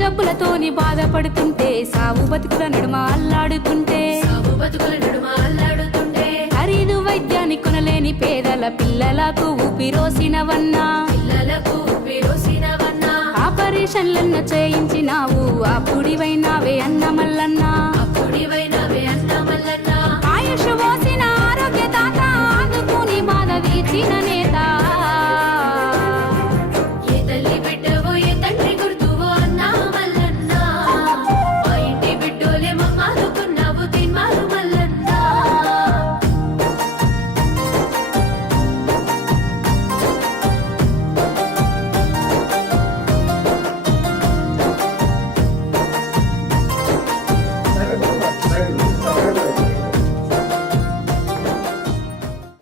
జబ్బులతోని బాధపడుతుంటే సావు బతుకుల నడుమ అల్లాడుతుంటే ఖరీదు వైద్యాన్ని కొనలేని పేదల పిల్లలకు ఊపిరోసినవన్నా ఆపరేషన్లన్న చేయించినావు అప్పుడివైనావే అన్న మల్లన్నా ఆయుష్ పోసిన ఆరోగ్య దాత ఆదుకుని బాధ తీర్చిన